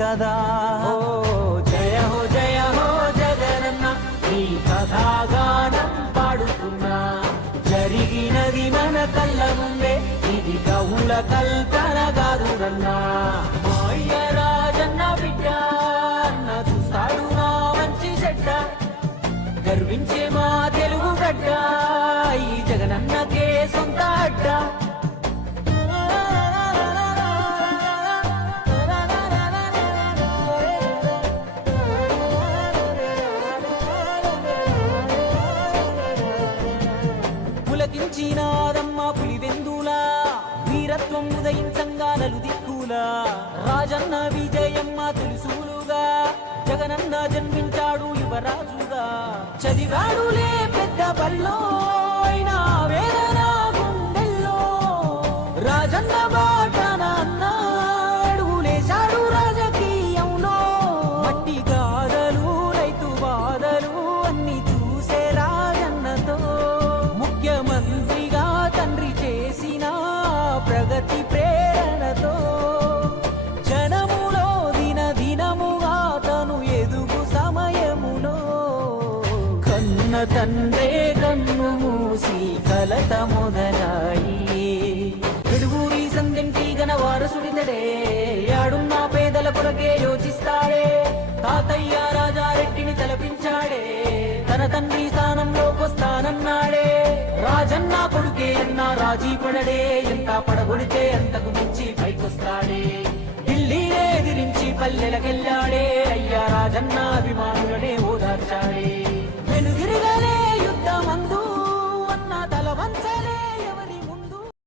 కదా. జయ హో జయ హో జగనన్న నీ కథాగానం పాడుతున్నా. జరిగినది మన కళ్ళ ముందే ఇది కవుల కల్పన కాదురన్నా. మాయ రాజన్న బిడ్డ అన్న చూస్తాడు నా మంచి చెడ్డ. గర్వించే మా తెలుగు గడ్డ ఈ జగనన్నకే పులకించినాదమ్మ పులివెందులా? వీరత్వం ఉదయించంగా నలు దిక్కులా? రాజన్న విజయమ్మ తెలుసులుగా జగనన్న జన్మించాడు యువరాజుగా? చదివాడులే పెద్ద బల్లో అయినా వేదన గుండెల్లో. రాజన్న కన్న తండ్రే కన్ను మూసి కలత మొదలాయి పిడుగురి సంగంటి గన వారసుడితడే యాడున్న పేదల కొరకే యోచిస్తాడే. తాతయ్య రాజారెడ్డిని తలపించాడే తన తండ్రి స్థానంలోకొస్తానన్నాడే రాజన్న కొడుకే అన్న రాజీ పడడే ఎంత పడగొడితే అంతకు మించి పైకొస్తాడే. ఢిల్లీనే ఎదిరించి పల్లెలకెళ్ళాడే అయ్యా రాజన్న అభిమానులనే